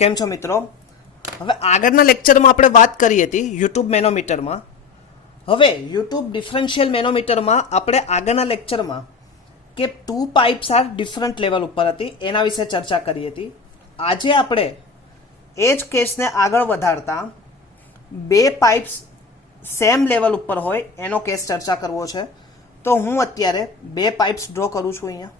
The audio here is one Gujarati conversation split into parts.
કેમ છો મિત્રો? હવે આગળના લેક્ચરમાં આપણે વાત કરી હતી યુટ્યુબ મેનોમીટરમાં. હવે યુટ્યુબ ડિફરન્શિયલ મેનોમીટરમાં આપણે આગળના લેક્ચરમાં કે 2 પાઇપ્સ આર ડિફરન્ટ લેવલ ઉપર હતી એના વિશે ચર્ચા કરી હતી. આજે આપણે એ જ કેસને આગળ વધારતા 2 પાઇપ્સ સેમ લેવલ ઉપર હોય એનો કેસ ચર્ચા કરવો છે. તો હું અત્યારે 2 પાઇપ્સ ડ્રો કરું છું અહીંયા.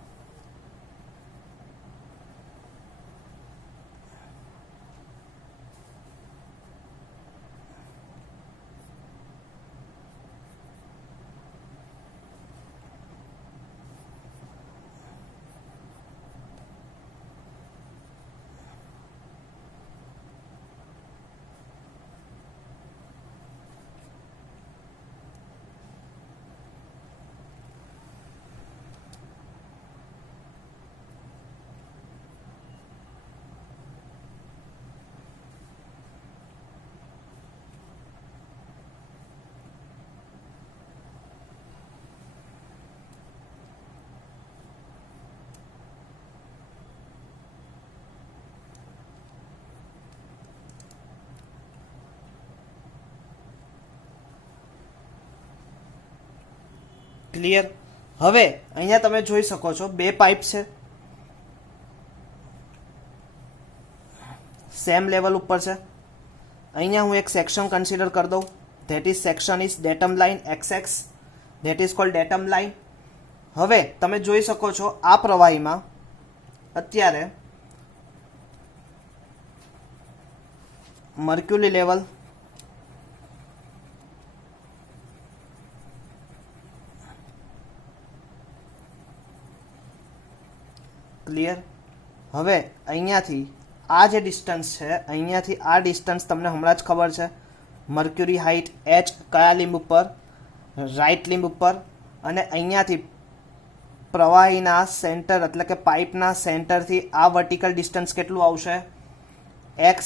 ક્લિયર? હવે અહીંયા તમે જોઈ શકો છો 2 પાઇપ છે, સેમ લેવલ ઉપર છે. અહીંયા હું એક સેક્શન કન્સિડર કરી દઉં. That is section is datum line XX, that is called datum line. હવે તમે જોઈ શકો છો આ પ્રવાહીમાં અત્યારે મર્ક્યુરી લેવલ ક્લિયર. હવે અહીંયાથી આ જે ડિસ્ટન્સ છે, અહીંયાથી આ ડિસ્ટન્સ તમને હમણાં જ ખબર છે. મર્ક્યુરી હાઇટ H કયા લિંબ ઉપર? રાઇટ લિંબ ઉપર. અને અહીંયાથી પ્રવાહીના સેન્ટર એટલે કે પાઇપના સેન્ટરથી આ વર્ટિકલ ડિસ્ટન્સ કેટલું આવશે? X.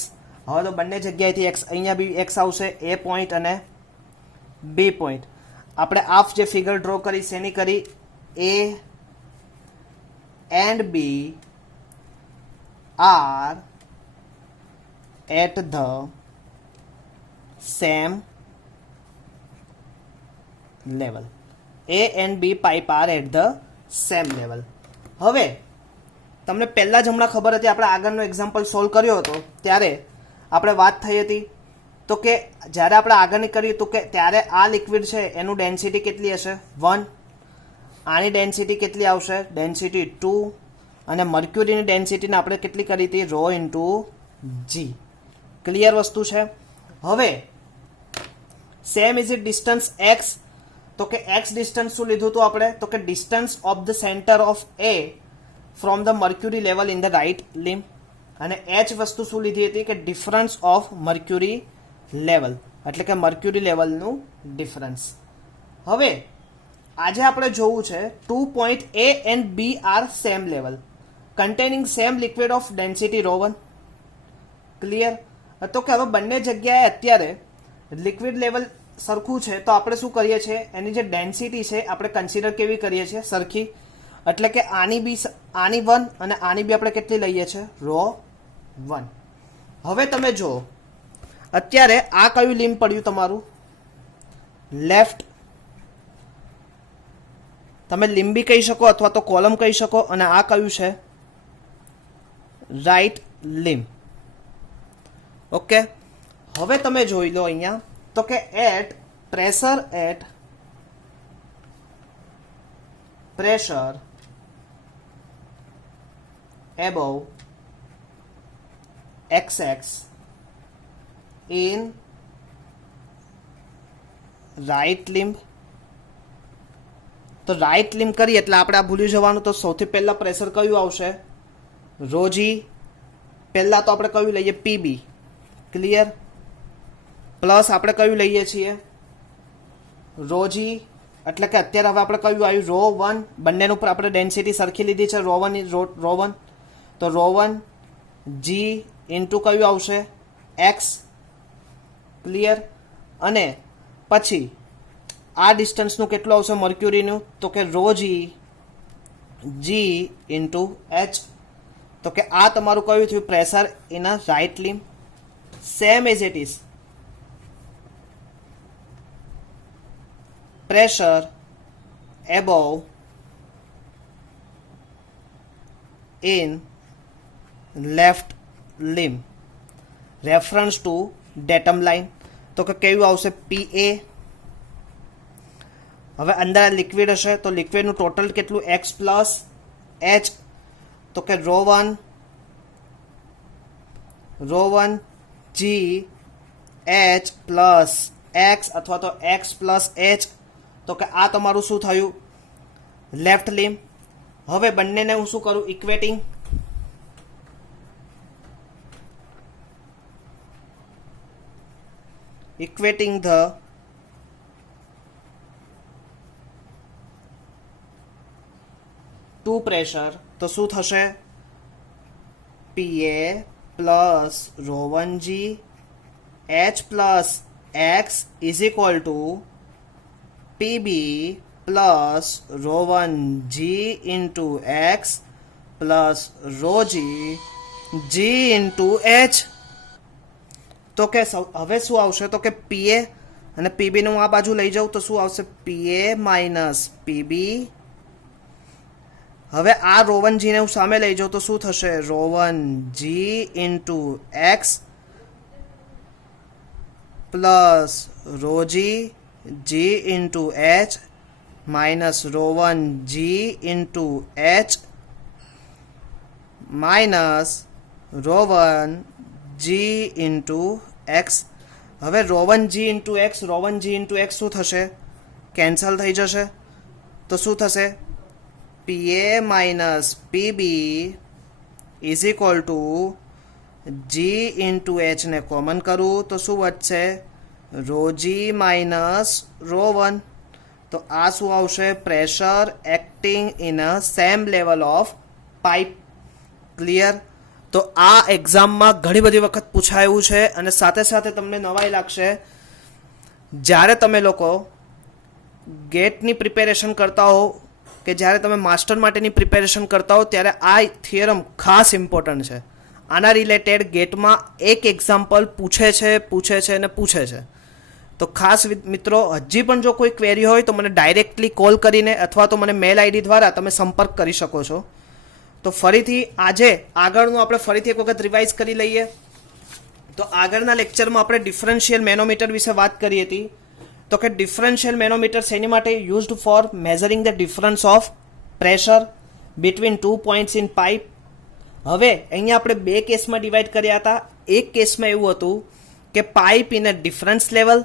હવે તો બંને જગ્યાએથી X, અહીંયા બી X આવશે, A પોઈન્ટ અને B પોઈન્ટ. આપણે આ જે ફિગર ડ્રો કરી શેની કરી? A and B are at the same level. A and B pipe are at the same level. હવે તમને પહેલા જ હમણાં ખબર હતી, આપણે આગળનો એક્ઝામ્પલ સોલ્વ કર્યો હતો ત્યારે આપણે વાત થઈ હતી તો કે જ્યારે આપણે આગળની કર્યું હતું કે ત્યારે આ લિક્વિડ છે એનું ડેન્સિટી કેટલી હશે? 1. આની ડેન્સિટી કેટલી આવશે? ડેન્સિટી 2. અને મર્ક્યુરીની ડેન્સિટીને આપણે કેટલી કરી હતી? ρ ઇન્ટુ G. ક્લિયર વસ્તુ છે. હવે same is it distance X. તો કે X ડિસ્ટન્સ શું લીધું હતું આપણે? તો કે distance of the centre of A from the mercury level in the right limb. અને H વસ્તુ શું લીધી હતી? કે ડિફરન્સ ઓફ મર્ક્યુરી લેવલ, એટલે કે મર્ક્યુરી લેવલનું ડિફરન્સ. હવે આજે આપણે જોવું છે 2 point A and B are same level containing same liquid of density ρ1. Clear? તો કે હવે બંને જગ્યાએ અત્યારે લિક્વિડ લેવલ સરખું છે તો આપણે શું કરીએ છીએ? એની જે ડેન્સિટી છે આપણે કન્સિડર કેવી કરીએ છીએ? સરખી. એટલે કે આની 1 અને આની બી આપણે કેટલી લઈએ છીએ? ρ1. હવે તમે જુઓ અત્યારે આ કયું લિમ્બ પડ્યું તમારું? લેફ્ટ. તમે લીંબી કહી શકો અથવા તો કોલમ કહી શકો. અને આ કયું છે? રાઈટ લિમ્બ. ઓકે. હવે તમે જોઈ લો અહીંયા તો કે pressure above XX in right limb. તો રાઇટ લિમ્બ કરીએ એટલે આપણે આ ભૂલી જવાનું. તો સૌથી પહેલાં પ્રેશર કયું આવશે? ρg. પહેલાં તો આપણે કયું લઈએ? PB. ક્લિયર? પ્લસ આપણે કયું લઈએ છીએ? ρg. એટલે કે અત્યારે હવે આપણે કયું આવ્યું? ρ1. બંનેનું પર આપણે ડેન્સિટી સરખી લીધી છે, ρ1. તો ρ1 G ઇન્ટુ કયું આવશે? X. ક્લિયર? અને પછી આ ડિસ્ટન્સનું કેટલું આવશે મર્ક્યુરીનું? તો કે ρg G ઇન્ટુ H. તો કે આ તમારું કયું થયું pressure in a right limb. Same as it is pressure above in left limb reference to datum line. તો કે કેવું આવશે PA. હવે અંદર લિક્વિડ હશે તો લિક્વિડનું ટોટલ કેટલું x પ્લસ h. તો કે ρ1 g h પ્લસ x અથવા તો x પ્લસ h. તો કે આ તમારું શું થયું લેફ્ટ લિમ્બ. હવે બંનેને હું શું કરું ઇક્વેટિંગ ધ ટુ પ્રેશર. તો શું થશે PA plus ρ1g h plus x is equal to PB plus ρ1g into x plus ρg g into h. तो के हवे शू आवशे तो के PA અને PB નું આ બાજુ લઈ જાઉં તો શું આવશે PA માઇનસ PB. હવે આ ρ1g ને હું સામે લઈ જાઉં તો શું થશે ρ1g into x plus ρg g into h minus ρ1g into h minus ρ1g into x. હવે ρ1g into x ρ1g into x શું થશે કેન્સલ થઈ જશે તો શું થશે PA minus PB is equal to g into h ને કોમન કરું તો શું વધશે ρg માઇનસ ρ1. તો આ શું આવશે pressure acting in a same level of pipe. Clear. તો આ એક્ઝામમાં ઘણી બધી વખત પૂછાયું છે અને સાથે સાથે તમને નવાઈ લાગશે જ્યારે તમે લોકો ગેટની પ્રિપેરેશન કરતા હો કે જ્યારે તમે માસ્ટર માટેની પ્રિપેરેશન કરતા હો ત્યારે આ થિયરમ ખાસ ઇમ્પોર્ટન્ટ છે. આના રિલેટેડ ગેટમાં એક એક્ઝામ્પલ પૂછે છે. તો ખાસ મિત્રો હજી પણ જો કોઈ ક્વેરી હોય તો મને ડાયરેક્ટલી કોલ કરીને અથવા તો મને મેલ આઈડી દ્વારા તમે સંપર્ક કરી શકો છો. તો ફરીથી આજે આગળનું આપણે ફરીથી એક વખત રિવાઇઝ કરી લઈએ. તો આગળના લેક્ચરમાં આપણે ડિફરન્શિયલ મેનોમીટર વિશે વાત કરી હતી. તો કે ડિફરન્શિયલ મેનોમીટર શેની માટે used four measuring the difference of pressure between 2 points in pipe. હવે અહીંયા આપણે બે કેસમાં ડિવાઈડ કર્યા હતા. એક કેસમાં એવું હતું કે pipe in a difference level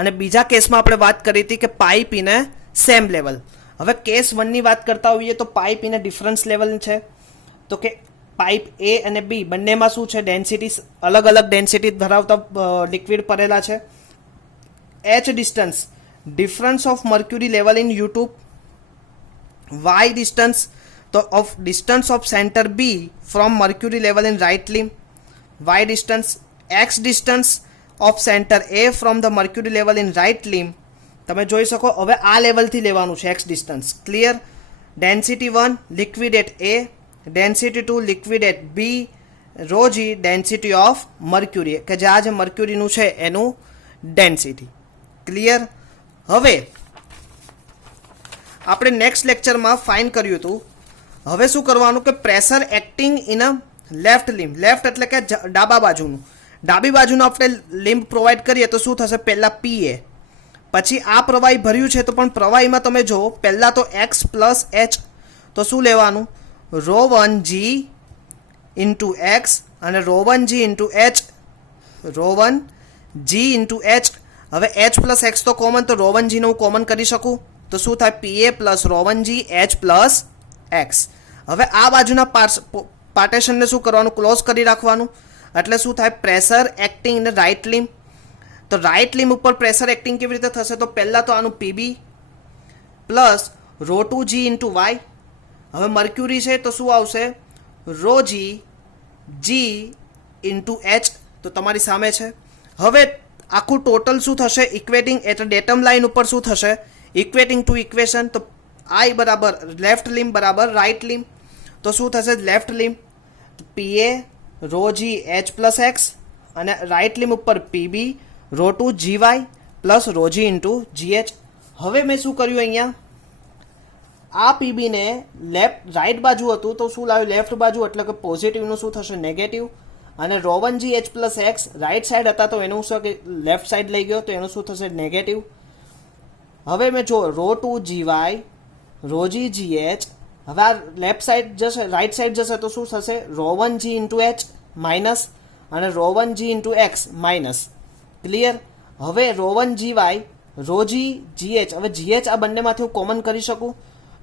અને બીજા કેસમાં આપણે વાત કરી હતી કે pipe in a same level. હવે કેસ 1 ની વાત કરતા હોઈએ તો pipe in a difference level છે. તો કે પાઇપ A અને B બંનેમાં શું છે ડેન્સિટી અલગ અલગ ડેન્સિટી ધરાવતા લિક્વિડ પડેલા છે. h distance difference of mercury level in U2. y distance તો of distance of centre B from mercury level in right limb. y distance x distance of centre A from the mercury level in right limb. તમે જોઈ શકો હવે આ લેવલથી લેવાનું છે x distance. Clear. Density 1 liquid at A, density 2 liquid at B, ρg density of mercury કે જે આ જે મર્ક્યુરીનું છે એનું ડેન્સિટી. ક્લિયર. હવે આપણે નેક્સ્ટ લેક્ચરમાં ફાઇન કર્યું હતું. હવે શું કરવાનું કે pressure acting in a left લિમ્બ. Left એટલે કે ડાબા બાજુનું. ડાબી બાજુનું આપણે લિમ્બ પ્રોવાઈડ કરીએ તો શું થશે પહેલાં PA. પછી આ પ્રવાહી ભર્યું છે તો પણ પ્રવાહીમાં તમે જો પહેલાં તો x પ્લસ h. તો શું લેવાનું ρ1g ઇન્ટુ x અને ρ1g into h ρ1g into h. હવે h પ્લસ x તો કોમન તો ρ1g નું કોમન કરી શકું તો શું થાય PA plus ρ1g h plus x. હવે આ બાજુના પાર્ટેશનને શું કરવાનું ક્લોઝ કરી રાખવાનું એટલે શું થાય pressure acting in right limb. તો રાઇટ લિમ્બ ઉપર પ્રેશર એક્ટિંગ કેવી રીતે થશે તો પહેલાં તો આનું PB plus ρ2g into y. હવે મર્ક્યુરી છે તો શું આવશે ρg g ઇન્ટુ h. તો તમારી સામે છે. હવે આખું ટોટલ શું થશે ઇક્વેટિંગ એટલે ડેટમ લાઇન ઉપર શું થશે ઇક્વેટિંગ ટુ ઇક્વેશન. તો I બરાબર લેફ્ટ લિમ્બ બરાબર રાઇટ લિમ્બ. તો શું થશે left limb PA rho g h plus x અને રાઇટ લિમ ઉપર PB rho two g y plus rho g into g h. હવે મેં શું કર્યું અહીંયા, આ પીબીને રાઈટ બાજુ હતું તો શું લાવ્યું લેફ્ટ બાજુ, એટલે કે પોઝિટિવનું શું થશે નેગેટિવ, અને rho one g h plus x right side હતા તો એનું શું કે લેફ્ટ સાઈડ લઈ ગયો તો એનું શું થશે નેગેટિવ. હવે મેં જો rho two g y rho g g h, હવે આ લેફ્ટ સાઈડ જશે રાઈટ સાઈડ જશે તો શું થશે rho one g into h minus અને rho one g into x minus. Clear. હવે rho one g y rho g g h, હવે જીએચ આ બંનેમાંથી હું કોમન કરી શકું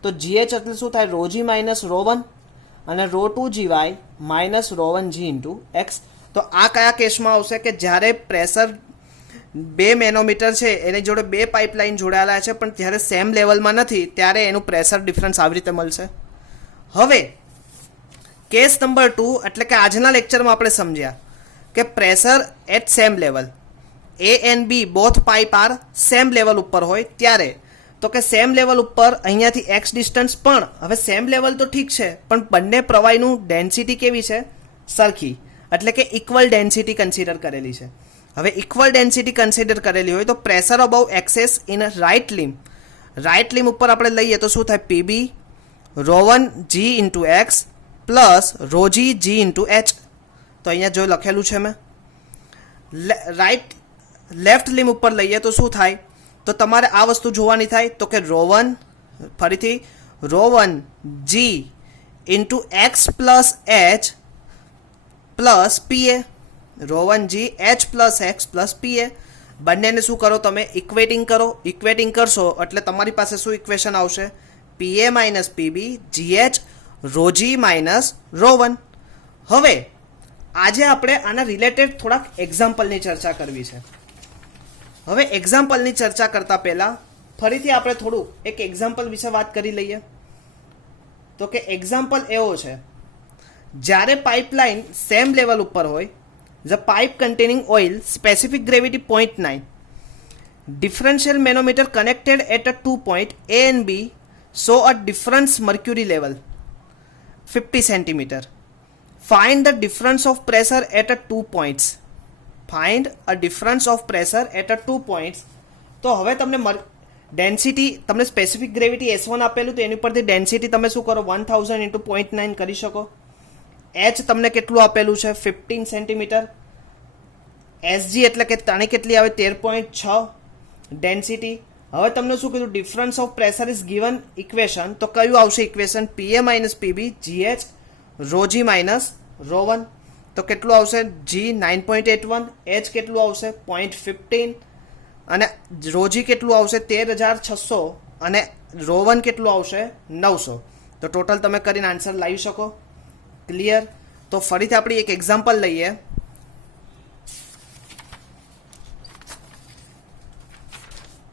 તો જીએચ એટલે શું થાય rho g minus rho one અને rho two g y minus rho one g into x. તો આ કયા કેસમાં આવશે કે જ્યારે પ્રેશર 2 મેનોમીટર છે એની જોડે 2 પાઇપલાઇન જોડાયેલા છે પણ જ્યારે સેમ લેવલમાં નથી ત્યારે એનું પ્રેશર ડિફરન્સ આવી રીતે મળશે. હવે કેસ નંબર 2 એટલે કે આજના લેક્ચરમાં આપણે સમજ્યા કે pressure at same level A and B both pipe are same level ઉપર હોય ત્યારે, તો કે સેમ લેવલ ઉપર અહીંયાથી એક્સ ડિસ્ટન્સ પણ હવે સેમ લેવલ તો ઠીક છે પણ બંને પ્રવાહીનું ડેન્સિટી કેવી છે સરખી, એટલે કે ઇક્વલ ડેન્સિટી કન્સિડર કરેલી છે. હવે ઇક્વલ ડેન્સિટી કન્સિડર કરેલી હોય તો pressure above excess in right limb ઉપર આપણે લઈએ તો શું થાય PB rho one g into x plus rho g g into h. તો અહીંયા જો લખેલું છે મેં. લેફ્ટ લિમ ઉપર લઈએ તો શું થાય, તો તમારે આ વસ્તુ જોવાની થાય તો કે રો વન ફરીથી rho one g into x plus h plus PA rho one g h plus x plus PA. બંનેને શું કરો તમે ઇક્વેટિંગ કરો, ઇક્વેટિંગ કરશો એટલે તમારી પાસે શું ઇક્વેશન આવશે પીએ minus PB GH row g minus rho one. હવે આજે આપણે આના રિલેટેડ થોડાક એક્ઝામ્પલની ચર્ચા કરવી છે. હવે એક્ઝામ્પલની ચર્ચા કરતા પહેલા ફરીથી આપણે થોડું એક એક્ઝામ્પલ વિશે વાત કરી લઈએ. તો કે એક્ઝામ્પલ એવો છે જ્યારે પાઇપલાઇન સેમ લેવલ ઉપર હોય, the pipe containing oil specific gravity 0.9, differential manometer connected at a 2 point A and B show a difference mercury level 50 centimeter. Find the difference of pressure at a 2 points. Find a difference of pressure at a 2 points. તો હવે તમને ડેન્સિટી તમને સ્પેસિફિક ગ્રેવિટી S1 આપેલું તો એની પરથી ડેન્સિટી તમે શું કરો 1000 ઇન્ટુ 0.9 કરી શકો. એચ તમને કેટલું આપેલું છે 15 સેન્ટીમીટર. એસજી એટલે કે તાણી કેટલી આવે 13.6 ડેન્સિટી. હવે તમને શું કીધું difference of pressure is given equation, તો કયું આવશે ઇક્વેશન પીએ minus PB GH row g minus rho one. તો કેટલું આવશે જી 9.81, એચ કેટલું આવશે 0.15 અને રો જી કેટલું આવશે 13600 અને રો વન કેટલું આવશે 900. તો ટોટલ તમે કરીને આન્સર લાવી શકો. ક્લિયર. તો ફરીથી આપણે એક એક્ઝામ્પલ લઈએ.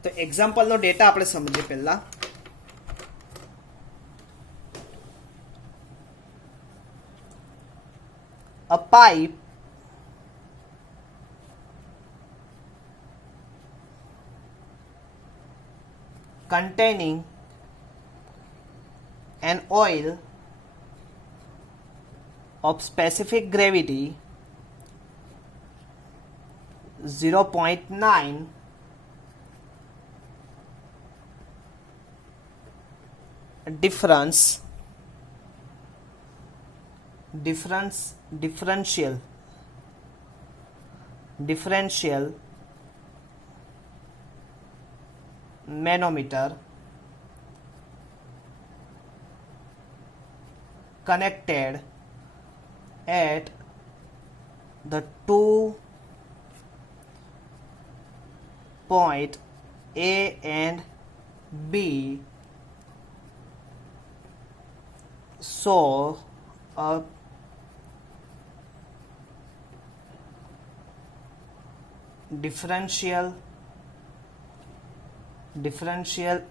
તો એક્ઝામ્પલનો ડેટા આપણે સમજીએ પહેલા. A pipe containing an oil of specific gravity 0.9 differential manometer connected at the 2 point A and B show a differential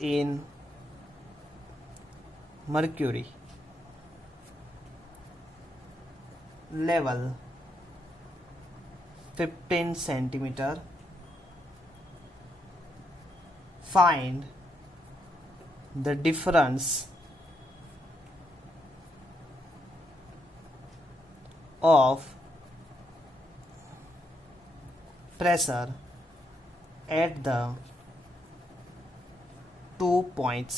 in mercury level 15 centimeter. Find the difference of pressure at the 2 points.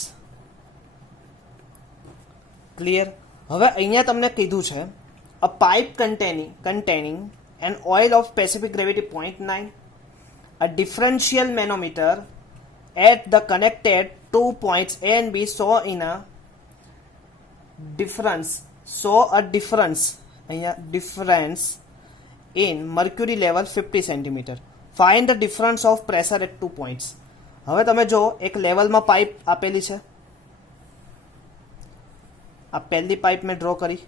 Clear? હવે અહીંયા તમને કીધું છે a pipe containing an oil of specific gravity 0.9, a differential manometer at the connected 2 points A and B saw a difference in mercury level 50 centimeter. Find the difference of pressure at 2 points. હવે તમે જો એક લેવલમાં પાઇપ આપેલી છે, આ પહેલી પાઇપ મેં ડ્રો કરી,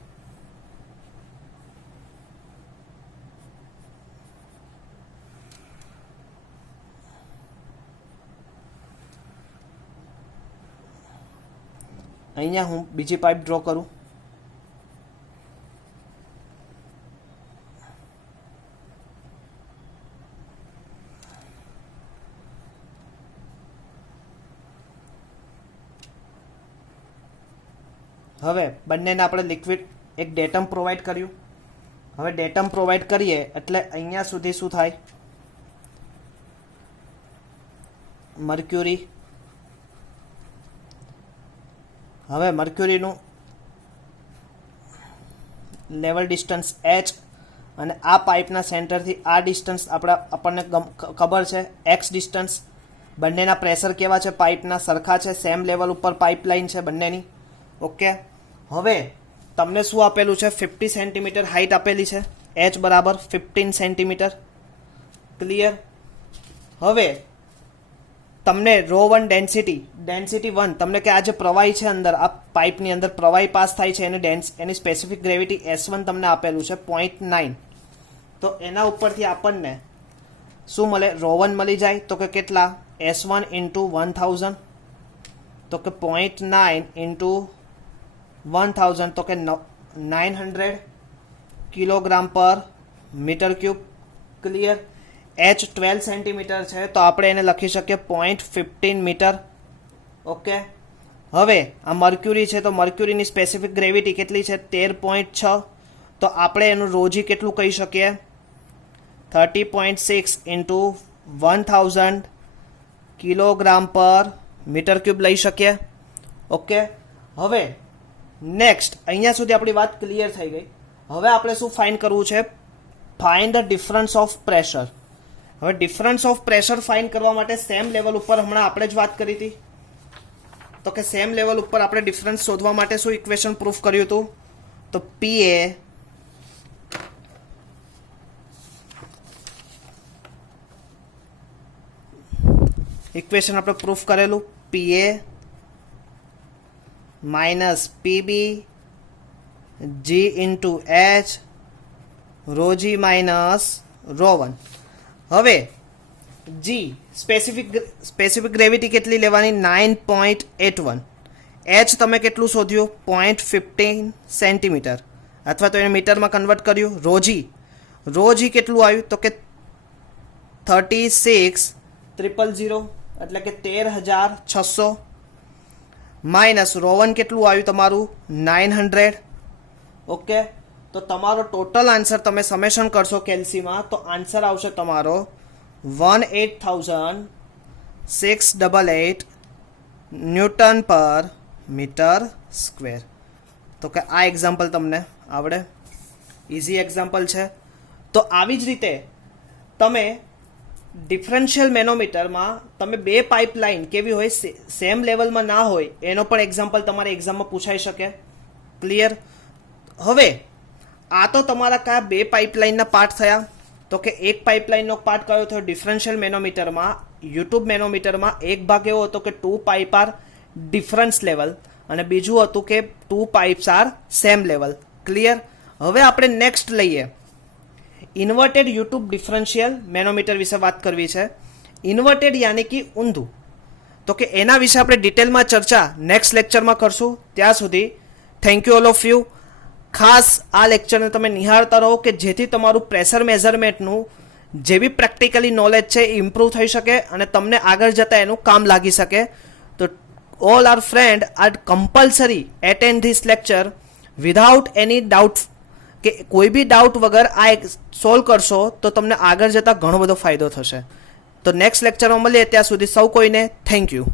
અહીંયા હું બીજી પાઇપ ડ્રો કરું, હવે બંનેને આપણે લિક્વિડ એક ડેટમ પ્રોવાઈડ કર્યું. હવે ડેટમ પ્રોવાઈડ કરીએ એટલે અહીંયા સુધી શું થાય, મર્ક્યુરી. હવે મર્ક્યુરીનું લેવલ ડિસ્ટન્સ h અને આ પાઇપના સેન્ટરથી આ ડિસ્ટન્સ આપણને ખબર છે x ડિસ્ટન્સ. બંનેના પ્રેશર કેવા છે, પાઇપના સરખા છે, સેમ લેવલ ઉપર પાઇપલાઇન છે બંનેની. ઓકે, હવે તમને શું આપેલું છે, 50 સેન્ટીમીટર હાઇટ આપેલી છે, h બરાબર 15 સેન્ટીમીટર. ક્લિયર? હવે તમને ρ1 ડેન્સિટી 1 તમને કે આ જે પ્રવાહી છે અંદર, આ પાઇપની અંદર પ્રવાહી પાસ થાય છે એની સ્પેસિફિક ગ્રેવિટી S1 તમને આપેલું છે 0.9. તો એના ઉપરથી આપણને શું મળે, ρ1 મળી જાય. તો કે કેટલા, S1 ઇન્ટુ 1000, તો કે 0.9 ઇન્ટુ 1000, તો કે 900 kilogram per metre cube. Clear? h 12 centimetre છે તો આપણે એને લખી શકીએ 0.15 મીટર. ઓકે, હવે આ મર્ક્યુરી છે તો મર્ક્યુરીની સ્પેસિફિક ગ્રેવિટી કેટલી છે, 13.6. તો આપણે એનું રોજી કેટલું કહી શકીએ, 30.6 into 1000 kilogram per metre cube લઈ શકીએ. ઓકે, હવે નેક્સ્ટ અહીંયા સુધી આપણી વાત ક્લિયર થઈ ગઈ. હવે આપણે શું ફાઇન્ડ કરવું છે, find the difference of pressure. હવે ડિફરન્સ ઓફ પ્રેશર ફાઇન્ડ કરવા માટે સેમ લેવલ ઉપર હમણાં આપણે જ વાત કરી હતી, તો કે સેમ લેવલ ઉપર આપણે ડિફરન્સ શોધવા માટે શું ઇક્વેશન પ્રૂફ કર્યું હતું, તો PA ઇક્વેશન આપણે પ્રૂફ કરેલું, PA minus PB G into H ρg minus ρ1. હવે G સ્પેસિફિક ગ્રેવિટી કેટલી લેવાની, 9.81. H તમે કેટલું શોધ્યું, 0.15 સેન્ટીમીટર, અથવા તો એને મીટરમાં કન્વર્ટ કર્યું. ρg કેટલું આવ્યું, તો કે 36,000 એટલે કે 13,600 માઇનસ ρ1 કેટલું આવ્યું તમારું, 900. ઓકે, તો તમારો ટોટલ આન્સર તમે સમેશન કરશો કેલ્સીમાં તો આન્સર આવશે તમારો 18,688 ન્યૂટન પર મીટર સ્ક્વેર. તો કે આ એક્ઝામ્પલ તમને આવડે, ઇઝી એક્ઝામ્પલ છે. તો આવી જ રીતે તમે ડિફરન્શિયલ મેનોમીટરમાં તમે બે પાઇપલાઇન કેવી હોય, સેમ લેવલમાં ના હોય એનો પણ એક્ઝામ્પલ તમારે એક્ઝામમાં પૂછાઈ શકે. ક્લિયર? હવે આ તો તમારા કયા બે પાઇપલાઇનના પાર્ટ થયા, તો કે એક પાઇપલાઇનનો પાર્ટ કયો થયો, ડિફરન્શિયલ મેનોમીટરમાં. યુટ્યુબ મેનોમીટરમાં એક ભાગ એવો હતો કે 2 પાઇપ આર ડિફરન્સ લેવલ અને બીજું હતું કે 2 pipes are same level. Clear? હવે આપણે નેક્સ્ટ લઈએ ઇન્વર્ટેડ યુટ્યુબ ડિફરન્શિયલ મેનોમીટર વિશે વાત કરવી છે. ઇન્વર્ટેડ યાની કે ઊંધું, તો કે એના વિશે આપણે ડિટેલમાં ચર્ચા નેક્સ્ટ લેક્ચરમાં કરશું. ત્યાં સુધી thank you all of you. ખાસ આ લેક્ચરને તમે નિહાળતા રહો કે જેથી તમારું પ્રેશર મેઝરમેન્ટનું જે બી પ્રેક્ટિકલી નોલેજ છે એ ઇમ્પ્રૂવ થઈ શકે અને તમને આગળ જતાં એનું કામ લાગી શકે. તો all our friend are compulsory attend this lecture without any doubt કે કોઈ બી ડાઉટ વગર આ સોલ્વ કરશો તો તમને આગળ જતાં ઘણો બધો ફાયદો થશે. તો નેક્સ્ટ લેક્ચરમાં મળીએ, ત્યાં સુધી સૌ કોઈને થેન્ક યુ.